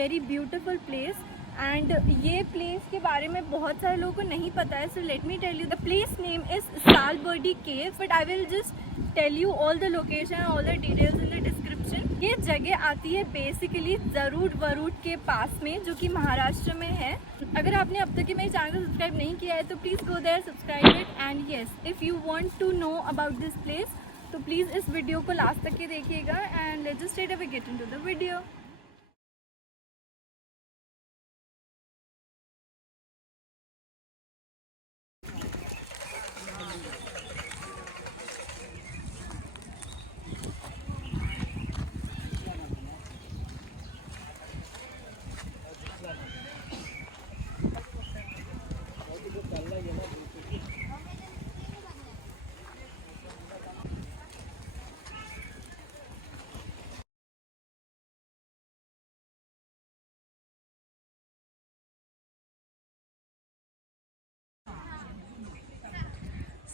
Very beautiful place and ये प्लेस के बारे में बहुत सारे लोगों को नहीं पता है. So let me tell you the place name is Salbardi cave, but I will just tell you all the location, all the details in the description. ये जगह आती है बेसिकली जरूर वरूड के पास में, जो कि महाराष्ट्र में है. अगर आपने अब तक मेरे चैनल को सब्सक्राइब नहीं किया है तो please go there, subscribe it. And yes, if you want to know about this place तो प्लीज़ इस वीडियो को लास्ट तक के देखिएगा. And let's just straight away get into the video.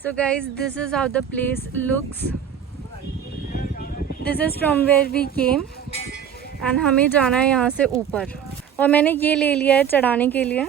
So guys, this is how the place looks. This is from where we came and हमें जाना है यहाँ से ऊपर. और मैंने ये ले लिया है चढ़ाने के लिए.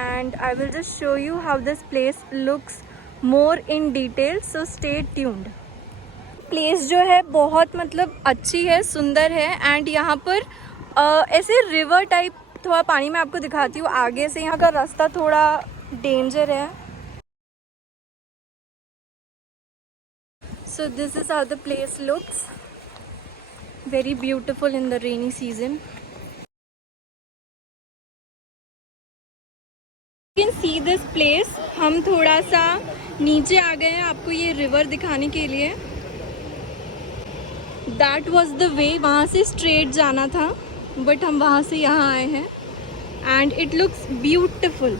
And I will just show you how this place looks more in detail, so stay tuned. Place जो है बहुत मतलब अच्छी है, सुंदर है. एंड यहाँ पर ऐसे रिवर टाइप थोड़ा पानी में आपको दिखाती हूँ आगे से. यहाँ का रास्ता थोड़ा डेंजर है. So this is how the place looks. Very beautiful in the rainy season. You can see this place. हम थोड़ा सा नीचे आ गए हैं आपको ये रिवर दिखाने के लिए. That was the way. वहाँ से स्ट्रेट जाना था, बट हम वहाँ से यहाँ आए हैं. And it looks beautiful.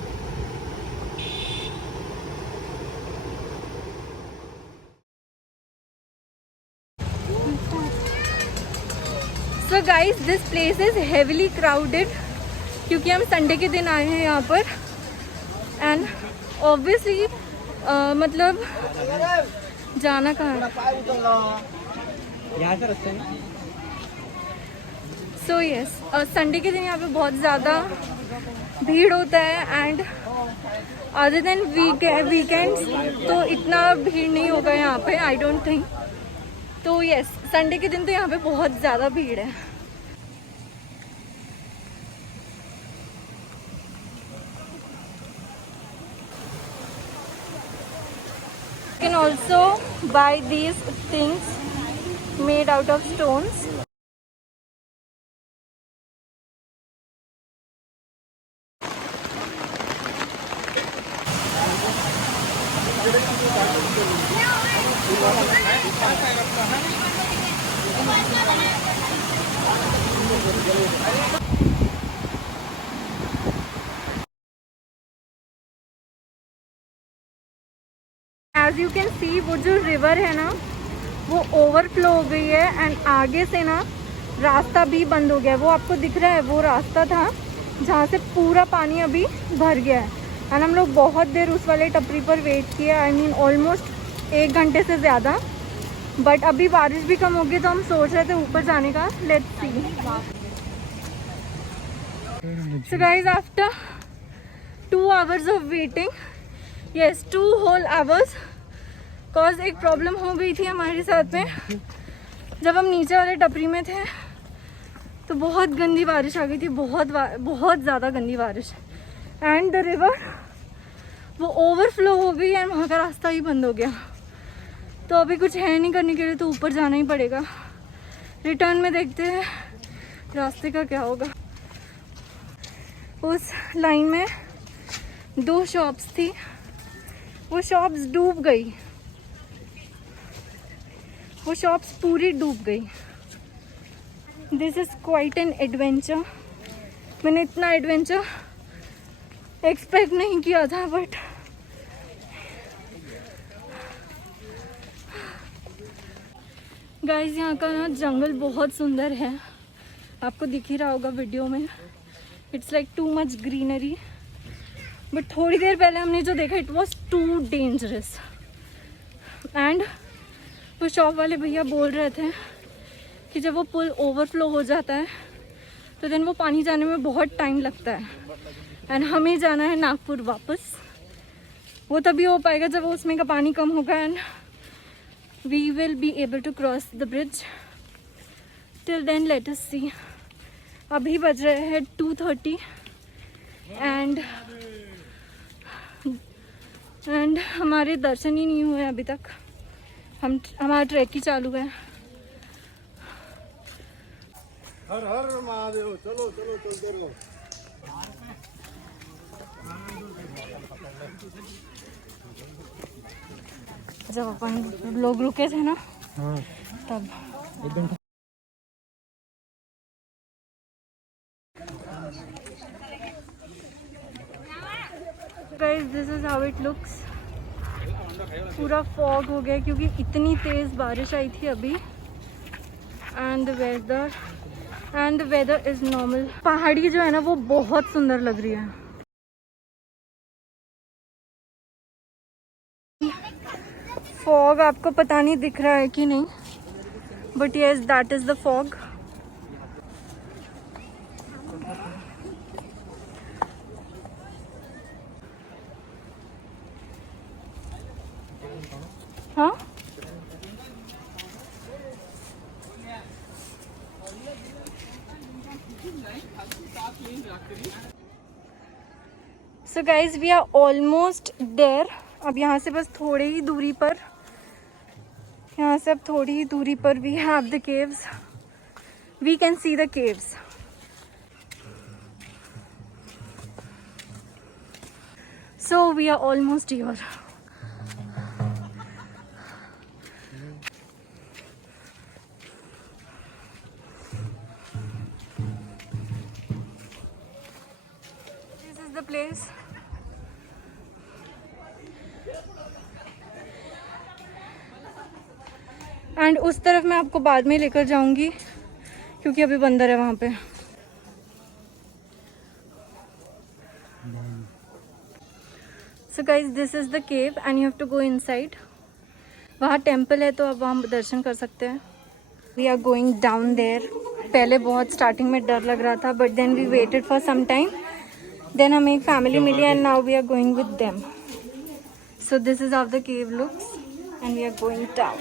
So guys, this place is heavily crowded क्योंकि हम संडे के दिन आए हैं यहाँ पर. एंड ऑब्वियसली मतलब जाना कहाँ है. सो यस, संडे के दिन यहाँ पे बहुत ज़्यादा भीड़ होता है. एंड अदर देन वीकेंड्स तो इतना भीड़ नहीं होगा यहाँ पे, आई डोंट थिंक. तो यस, संडे के दिन तो यहाँ पे बहुत ज़्यादा भीड़ है. You can also buy these things made out of stones. As you can see, वो जो रिवर है ना वो ओवरफ्लो हो गई है. एंड आगे से ना रास्ता भी बंद हो गया है. वो आपको दिख रहा है, वो रास्ता था जहाँ से पूरा पानी अभी भर गया है. एंड हम लोग बहुत देर उस वाले टपरी पर वेट किया. आई मीन ऑलमोस्ट 1 घंटे से ज़्यादा. बट अभी बारिश भी कम हो गई तो हम सोच रहे थे ऊपर जाने का. Let's see. So guys, after 2 hours of waiting, yes 2 whole hours, cause एक प्रॉब्लम हो गई थी हमारे साथ में. जब हम नीचे वाले टपरी में थे तो बहुत गंदी बारिश आ गई थी, बहुत ज़्यादा गंदी बारिश. एंड द रिवर वो ओवरफ्लो हो गई एंड वहाँ का रास्ता ही बंद हो गया. तो अभी कुछ है नहीं करने के लिए, तो ऊपर जाना ही पड़ेगा. रिटर्न में देखते हैं रास्ते का क्या होगा. उस लाइन में 2 शॉप्स थी, वो शॉप्स डूब गई. वो शॉप्स पूरी डूब गई. This is quite an adventure. मैंने इतना एडवेंचर एक्सपेक्ट नहीं किया था. बट गाइस, यहाँ का ना जंगल बहुत सुंदर है. आपको दिख ही रहा होगा वीडियो में, it's like too much greenery, but थोड़ी देर पहले हमने जो देखा it was too dangerous. And वो शॉप वाले भैया बोल रहे थे कि जब वो पुल ओवरफ्लो हो जाता है तो देन वो पानी जाने में बहुत टाइम लगता है, एंड हमें जाना है नागपुर वापस। वो तभी हो पाएगा जब उसमें का पानी कम होगा and we will be able to cross the bridge. Till then let us see. अभी बज रहे हैं 2:30 एंड हमारे दर्शन ही नहीं हुए अभी तक। हमारा ट्रैक ही चालू है। हर हर महादेव। चलो चलो चलते रहो। जब अपन लोग रुके थे ना तब guys this is how it looks. पूरा फॉग हो गया क्योंकि इतनी तेज बारिश आई थी अभी। And the weather is normal. पहाड़ी जो है ना वो बहुत सुंदर लग रही है। फॉग आपको पता नहीं दिख रहा है कि नहीं, but yes that is the fog. हाँ so guys we are almost there. अब यहाँ से बस थोड़ी ही दूरी पर, यहाँ से अब थोड़ी ही दूरी पर we have the caves. We can see the caves. So we are almost here. This is the place. And उस तरफ मैं आपको बाद में लेकर जाऊंगी क्योंकि अभी बंदर है वहां पे। So guys this is the cave and you have to go inside. वहाँ टेम्पल है तो अब हम दर्शन कर सकते हैं। We are going down there. पहले बहुत स्टार्टिंग में डर लग रहा था but then we waited for some time. Then हमें एक फैमिली मिली and now we are going with them. So this is how the cave looks and we are going down.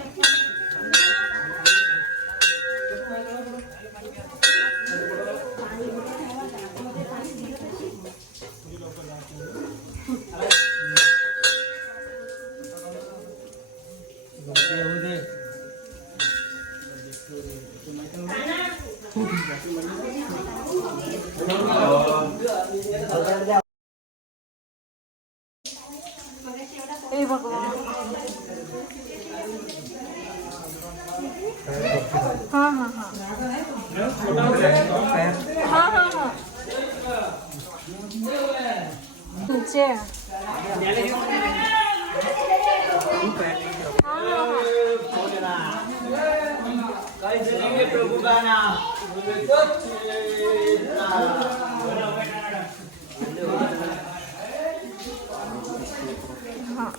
हे भगवान। हाँ हाँ हाँ हाँ हाँ हाँ नीचे है। प्रभु का नाम। हाँ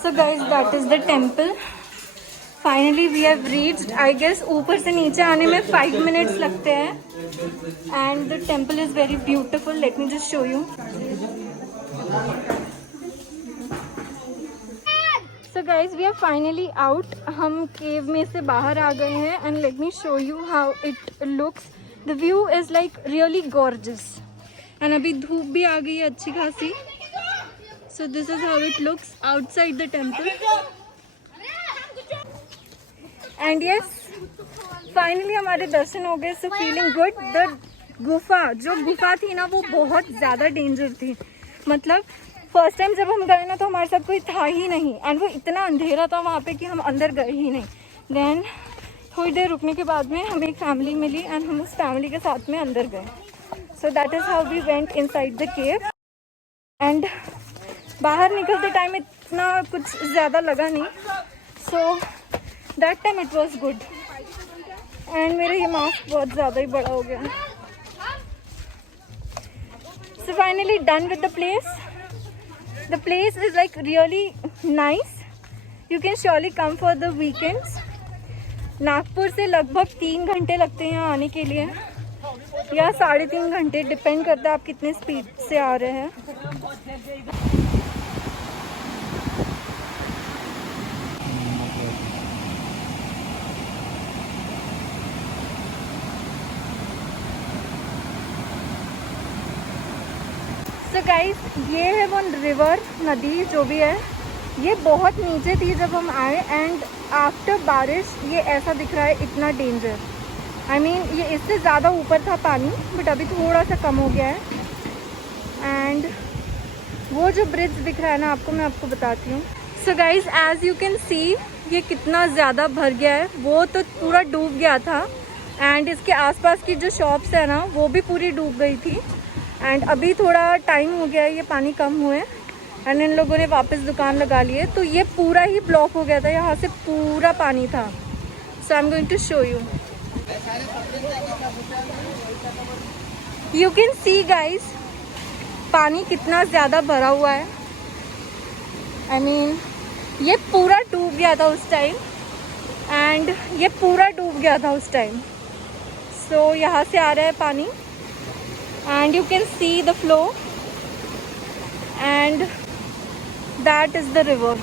So guys, that is the temple. Finally we have reached. I guess ऊपर से नीचे आने में 5 minutes लगते हैं. And the temple is very beautiful. Let me just show you. So guys, we are finally out. हम cave में से बाहर आ गए हैं. And let me show you how it looks. The view is like really gorgeous. And अभी धूप भी आ गई है अच्छी खासी. So this is how it looks outside the temple. And yes, finally हमारे दर्शन हो गए. So feeling good. The गुफा जो गुफा थी ना वो बहुत ज़्यादा डेंजर थी. मतलब फर्स्ट टाइम जब हम गए ना तो हमारे साथ कोई था ही नहीं, एंड वो इतना अंधेरा था वहाँ पे कि हम अंदर गए ही नहीं। देन थोड़ी देर रुकने के बाद में हमें एक फैमिली मिली एंड हम उस फैमिली के साथ में अंदर गए। So that is how we went inside the cave. And बाहर निकलते टाइम इतना कुछ ज़्यादा लगा नहीं, so that time it was good. And मेरा ये मास्क बहुत ज़्यादा ही बड़ा हो गया। So finally done with the place. The place is like really nice, you can surely come for the weekends. Nagpur से लगभग 3 घंटे लगते हैं यहाँ आने के लिए, या 3.5 घंटे, डिपेंड करता है आप कितने स्पीड से आ रहे हैं। सो गाइस, ये है वो रिवर, नदी जो भी है, ये बहुत नीचे थी जब हम आए, एंड आफ्टर बारिश ये ऐसा दिख रहा है, इतना डेंजर। आई मीन ये इससे ज़्यादा ऊपर था पानी, बट अभी थोड़ा सा कम हो गया है। एंड वो जो ब्रिज दिख रहा है ना आपको, मैं आपको बताती हूँ। So guys, as you can see ये कितना ज़्यादा भर गया है। वो तो पूरा डूब गया था, एंड इसके आसपास की जो शॉप्स है ना वो भी पूरी डूब गई थी। एंड अभी थोड़ा टाइम हो गया है ये पानी कम हुए, एंड इन लोगों ने वापस दुकान लगा लिए, तो ये पूरा ही ब्लॉक हो गया था, यहाँ से पूरा पानी था। So I am going to show you. You can see guys, पानी कितना ज़्यादा भरा हुआ है। आई मीन ये पूरा डूब गया था उस टाइम, एंड ये पूरा डूब गया था उस टाइम। सो यहाँ से आ रहा है पानी, and you can see the flow, and that is the river.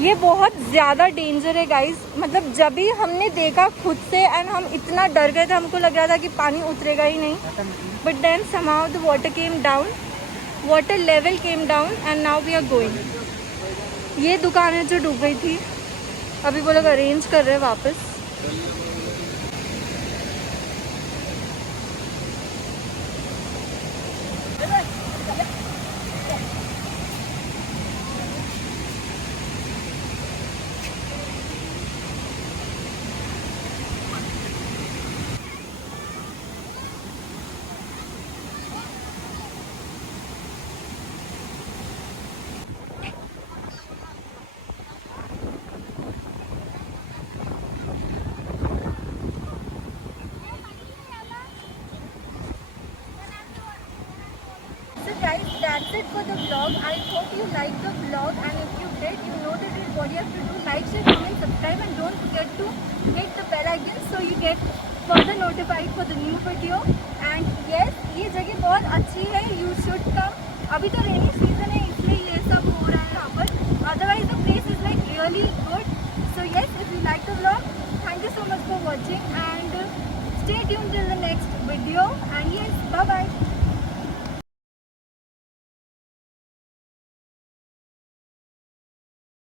ये बहुत ज़्यादा डेंजर है गाइज। मतलब जब भी हमने देखा खुद से, एंड हम इतना डर गए थे, हमको लग रहा था कि पानी उतरेगा ही नहीं, but then somehow the water came down, water level came down, and now we are going। ये दुकान है जो डूब गई थी, अभी वो लोग अरेंज कर रहे हैं वापस। Guys, that's it for the vlog. I hope you liked the vlog, and if you did, you know that is what you have to do: like, share, comment, subscribe, and don't forget to hit the bell icon so you get further notified for the new video. And yes, ये जगह बहुत अच्छी है, you should come। अभी तो rainy season है इसलिए ये सब हो रहा है यहाँ पर, अदरवाइज